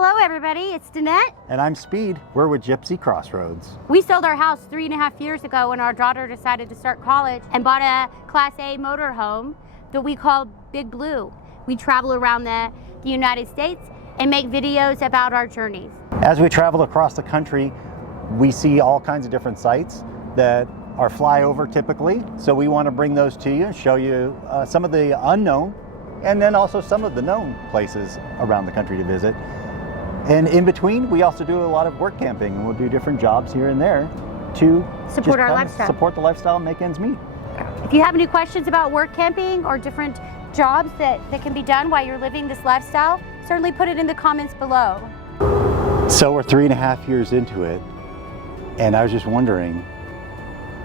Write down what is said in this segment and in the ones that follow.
Hello everybody, it's Danette. And I'm Speed. We're with Gypsy Crossroads. We sold our house 3.5 years ago when our daughter decided to start college and bought a Class A motorhome that we call Big Blue. We travel around the United States and make videos about our journeys. As we travel across the country, we see all kinds of different sites that are flyover typically. So we want to bring those to you and show you some of the unknown and then also some of the known places around the country to visit. And in between, we also do a lot of work camping, and we'll do different jobs here and there to support our lifestyle. Support the lifestyle and make ends meet. If you have any questions about work camping or different jobs that can be done while you're living this lifestyle, certainly put it in the comments below. So we're 3.5 years into it, and I was just wondering,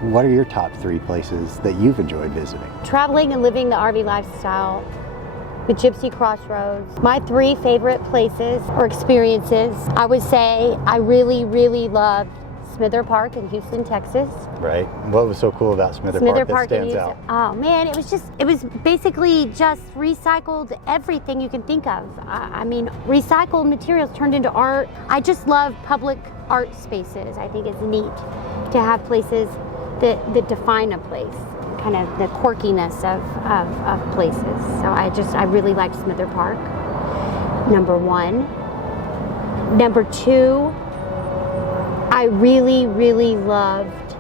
what are your top 3 places that you've enjoyed visiting? Traveling and living the RV lifestyle with Gypsy Crossroads. My 3 favorite places or experiences, I would say I really loved Smither Park in Houston, Texas. Right. What was so cool about Smither Park that stands out? Oh man, it was basically just recycled everything you can think of. I mean, recycled materials turned into art. I just love public art spaces. I think it's neat to have places that define a place, kind of the quirkiness of places. So I really liked Smither Park, number 1. Number 2, I really loved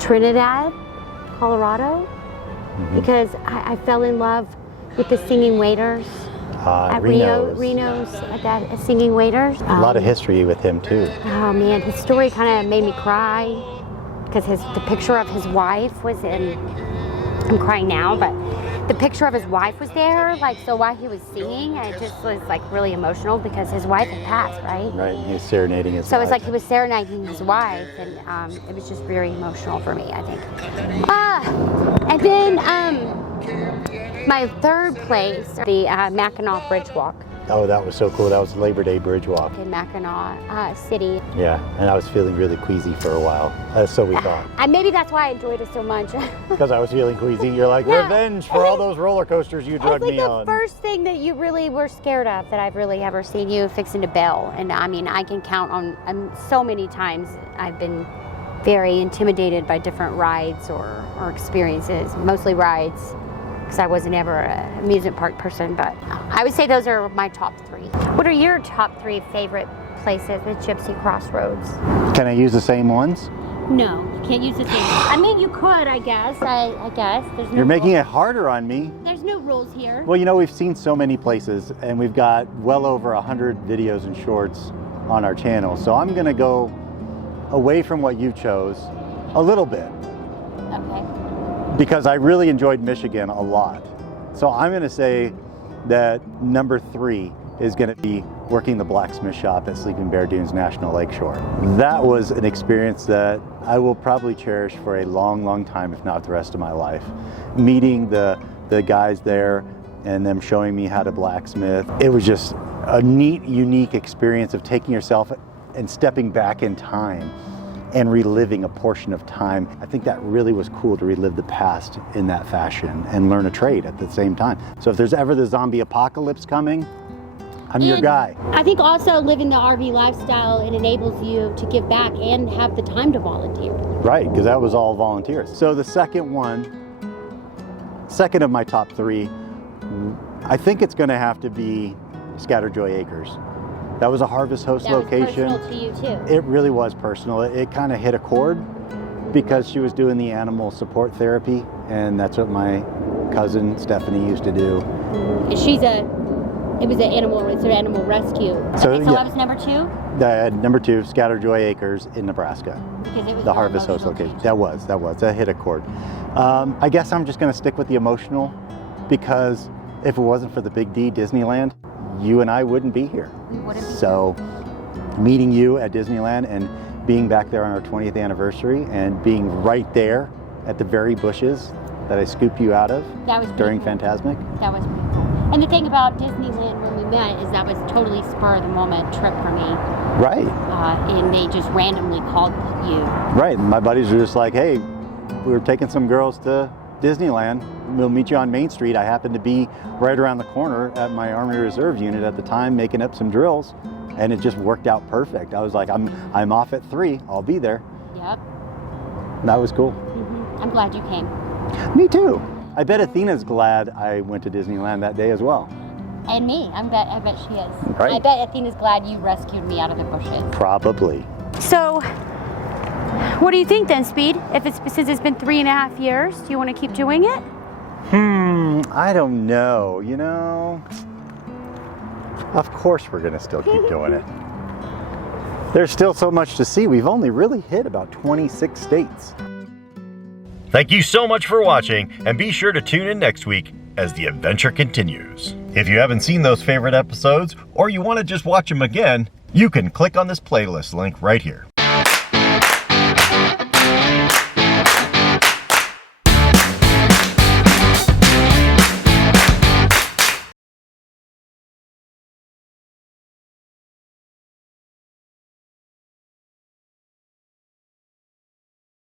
Trinidad, Colorado, because I fell in love with the singing waiters at Reno's at singing waiters. A lot of history with him too. Oh man, his story kind of made me cry because the picture of his wife was in, I'm crying now, but the picture of his wife was there, like, so while he was singing, it just was like really emotional because his wife had passed, right? Right, he was serenading his wife. So it's like he was serenading his wife, and it was just very emotional for me, I think. And then my 3rd place, the Mackinac Bridge Walk. Oh, that was so cool. That was Labor Day Bridge Walk. In Mackinac City. Yeah, and I was feeling really queasy for a while. So we thought. Maybe that's why I enjoyed it so much. Because I was feeling queasy. You're like, yeah, revenge for all those roller coasters you drugged me on. It's like the first thing that you really were scared of that I've really ever seen you fixing to bail. And I mean, I can count on so many times I've been very intimidated by different rides or experiences, mostly rides, because I wasn't ever an amusement park person, but I would say those are my top 3. What are your top 3 favorite places at Gypsy Crossroads? Can I use the same ones? No, you can't use the same ones. I mean, you could, I guess. I guess. There's no You're making rules. it harder on me. There's no rules here. Well, you know, we've seen so many places, and we've got well over 100 videos and shorts on our channel, so I'm going to go away from what you chose a little bit. Okay. Because I really enjoyed Michigan a lot. So I'm going to say that number 3 is going to be working the blacksmith shop at Sleeping Bear Dunes National Lakeshore. That was an experience that I will probably cherish for a long time, if not the rest of my life. Meeting the guys there and them showing me how to blacksmith. It was just a neat, unique experience of taking yourself and stepping back in time and reliving a portion of time. I think that really was cool to relive the past in that fashion and learn a trade at the same time. So if there's ever the zombie apocalypse coming, I'm your guy. I think also living the RV lifestyle, it enables you to give back and have the time to volunteer. Right, because that was all volunteers. So the second of my top 3, I think it's going to have to be Scatterjoy Acres. That was a Harvest Host location. That was personal to you too. It really was personal. It kind of hit a chord because she was doing the animal support therapy, and that's what my cousin Stephanie used to do. And it's an animal rescue. So, okay, so that was number 2? Number 2, Scatterjoy Acres in Nebraska. Because it was the Harvest Host location. That hit a chord. I guess I'm just going to stick with the emotional, because if it wasn't for the Big D, Disneyland, you and I wouldn't be here. So meeting you at Disneyland and being back there on our 20th anniversary and being right there at the very bushes that I scooped you out of during Fantasmic. That was pretty cool. And the thing about Disneyland when we met is that was totally spur of the moment trip for me. Right. And they just randomly called you. Right. My buddies were just like, hey, we were taking some girls to Disneyland. We'll meet you on Main Street. I happened to be right around the corner at my Army Reserve unit at the time, making up some drills. and it just worked out perfect. I was like, I'm off at 3. I'll be there. Yep. That was cool. I'm glad you came. Me too. I bet Athena's glad I went to Disneyland that day as well. And me. I bet she is. Right. I bet Athena's glad you rescued me out of the bushes. Probably. So, what do you think then, Speed? Since it's been 3.5 years, do you want to keep doing it? I don't know, you know. Of course we're gonna still keep doing it. There's still so much to see. We've only really hit about 26 states. Thank you so much for watching, and be sure to tune in next week as the adventure continues. If you haven't seen those favorite episodes, or you want to just watch them again, you can click on this playlist link right here.